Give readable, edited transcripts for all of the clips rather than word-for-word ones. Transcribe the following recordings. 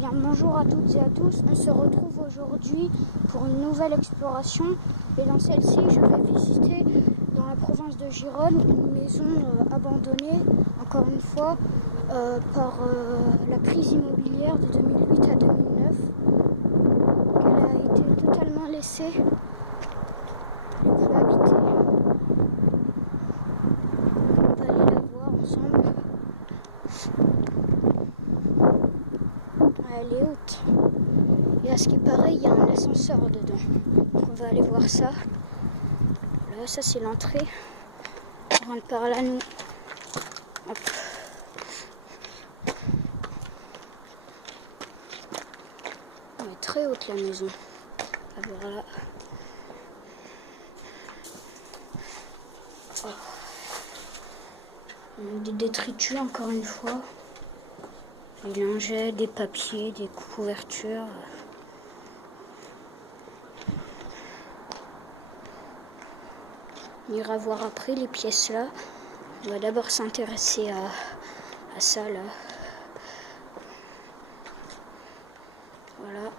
Bien, bonjour à toutes et à tous, on se retrouve aujourd'hui pour une nouvelle exploration et dans celle-ci je vais visiter dans la province de Gironde une maison abandonnée encore une fois par la crise immobilière de 2008 à 2009. Elle a été totalement laissée et plus habitée. On va aller la voir ensemble. Elle est haute. Et à ce qui paraît, il y a un ascenseur dedans. Donc on va aller voir ça. Là, ça c'est l'entrée. On rentre par là, nous. Hop. Elle est très haute la maison. À voir là. Oh. Des détritus encore une fois. Des lingettes, des papiers, des couvertures. On ira voir après les pièces là. On va d'abord s'intéresser à ça là. Voilà.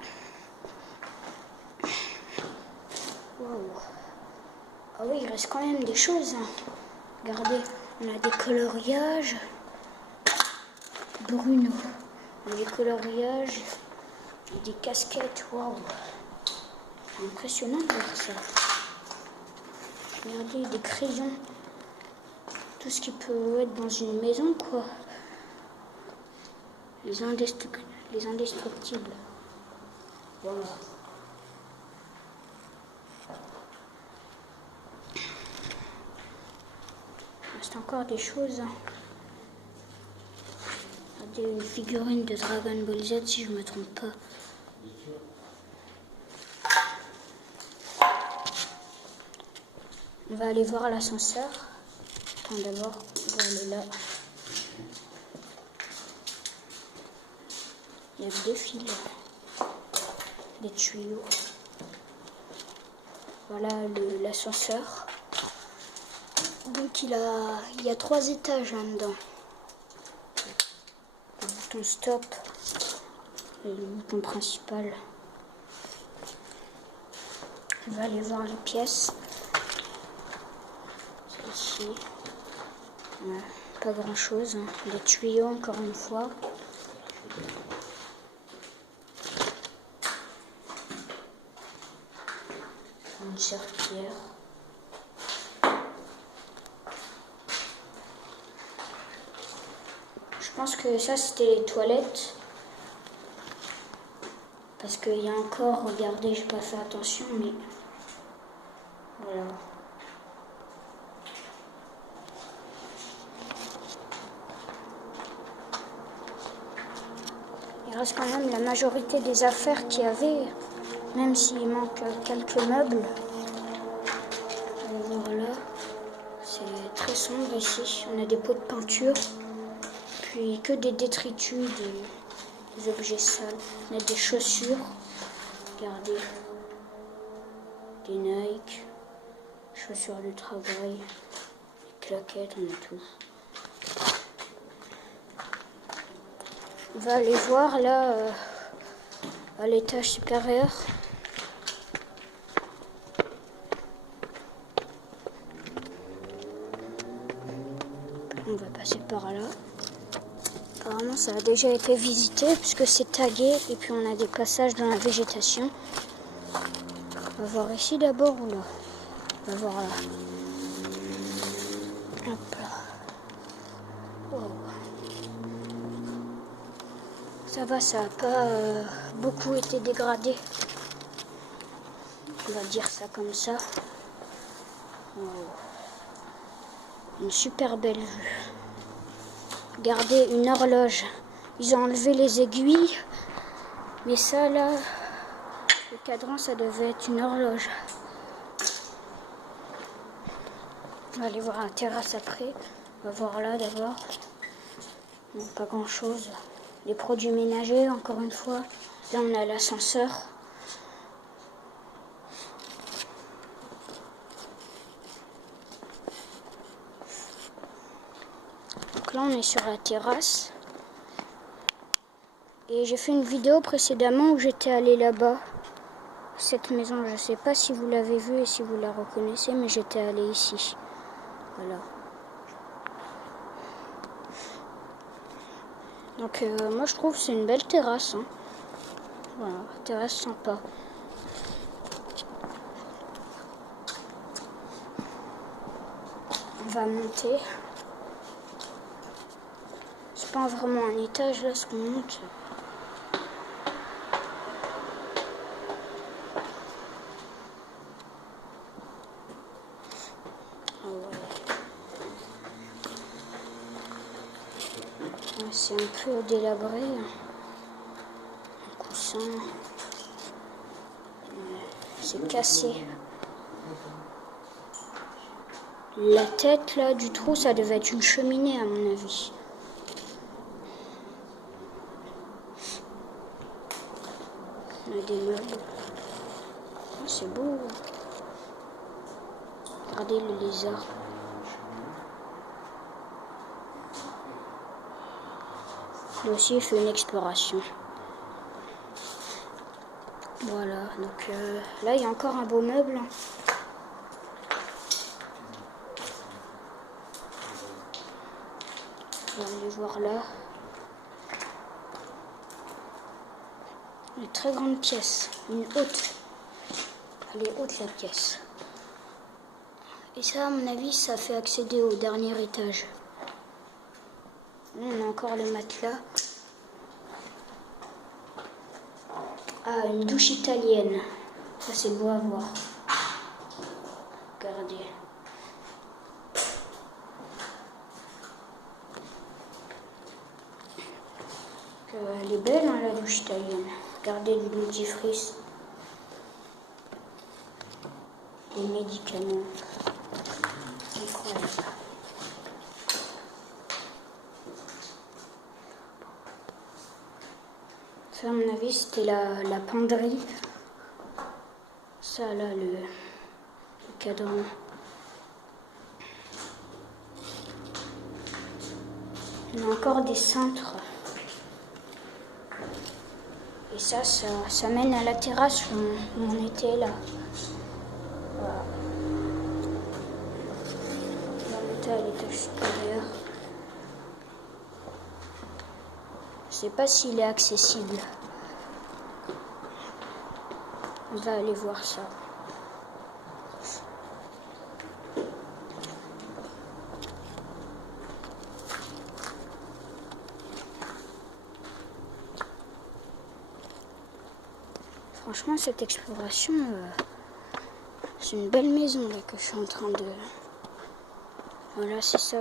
Wow. Ah oui, il reste quand même des choses. Hein. Regardez, on a des coloriages. Bruno. On a des coloriages. Et des casquettes. Waouh. C'est impressionnant de voir ça. Regardez, des crayons. Tout ce qui peut être dans une maison, quoi. Les indestructibles. Voilà. Il reste encore des choses. Regardez, une figurine de Dragon Ball Z, si je me trompe pas. On va aller voir l'ascenseur. Attends, d'abord, on va aller là. Il y a des fils, des tuyaux. Voilà l'ascenseur. Donc il y a 3 étages là-dedans. Le bouton stop et le bouton principal. On va aller voir les pièces. Ici, ouais, pas grand chose, hein. Des tuyaux encore une fois. Une serpillière. Je pense que ça c'était les toilettes. Parce qu'il y a encore, regardez, j'ai pas fait attention, mais voilà. Il reste quand même la majorité des affaires qu'il y avait, même s'il manque quelques meubles. Voilà, c'est très sombre ici. On a des pots de peinture, puis que des détritus, des objets sales. On a des chaussures, regardez, des Nike, chaussures de travail, des claquettes, on a tout. On va aller voir là à l'étage supérieur. On va passer par là. Apparemment ça a déjà été visité puisque c'est tagué et puis on a des passages dans la végétation. On va voir ici d'abord ou là. On va voir là. Hop là. Wow. Ça va, ça n'a pas beaucoup été dégradé. On va dire ça comme ça. Wow. Une super belle vue. Regardez, une horloge. Ils ont enlevé les aiguilles. Mais ça là, le cadran, ça devait être une horloge. On va aller voir la terrasse après. On va voir là d'abord. Non, pas grand chose. Les produits ménagers, encore une fois. Là, on a l'ascenseur. Donc là, on est sur la terrasse. Et j'ai fait une vidéo précédemment où j'étais allée là-bas. Cette maison, je ne sais pas si vous l'avez vue et si vous la reconnaissez, mais j'étais allée ici. Voilà. Donc moi je trouve que c'est une belle terrasse. Hein. Voilà, terrasse sympa. On va monter. C'est pas vraiment un étage là ce qu'on monte. C'est un peu délabré. Un coussin. C'est cassé. La tête là du trou, ça devait être une cheminée à mon avis. On a des meubles. Oh, c'est beau. Regardez le lézard. Là aussi, il fait une exploration. Voilà, donc là, il y a encore un beau meuble. On va aller voir là. Une très grande pièce, une haute. Elle est haute la pièce. Et ça, à mon avis, ça fait accéder au dernier étage. Là, on a encore le matelas. Ah, une douche italienne. Ça, c'est beau à voir. Regardez. Elle est belle, hein, la douche italienne. Regardez le dentifrice. Les médicaments. Incroyable. Ça, à mon avis, c'était la penderie. Ça, là, le cadran. On a encore des cintres. Et ça mène à la terrasse où on était là. Voilà. On était à l'étage supérieur. Je sais pas s'il est accessible. On va aller voir ça. Franchement, cette exploration, c'est une belle maison là que je suis en train de... Voilà, c'est ça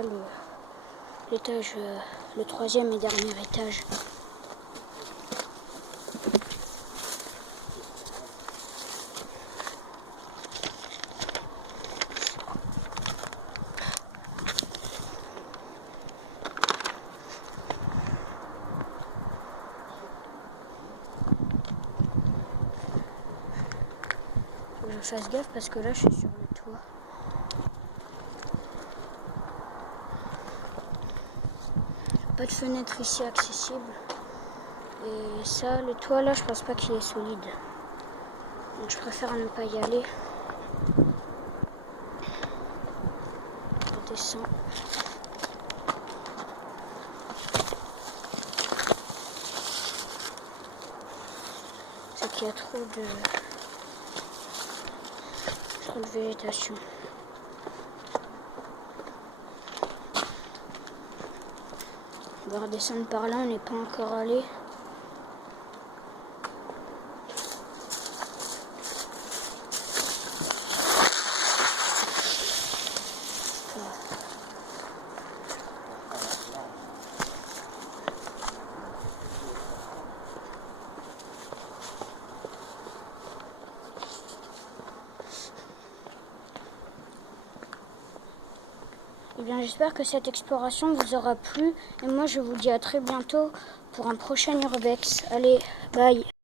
l'étage, le troisième et dernier étage. Faut que je fasse gaffe parce que là je suis sur le toit. Pas de fenêtre ici accessible. Et ça, le toit là, je pense pas qu'il est solide. Donc je préfère ne pas y aller. On descend. C'est qu'il y a trop de végétation. On va redescendre par là, on n'est pas encore allé. Eh bien, j'espère que cette exploration vous aura plu. Et moi, je vous dis à très bientôt pour un prochain Urbex. Allez, bye!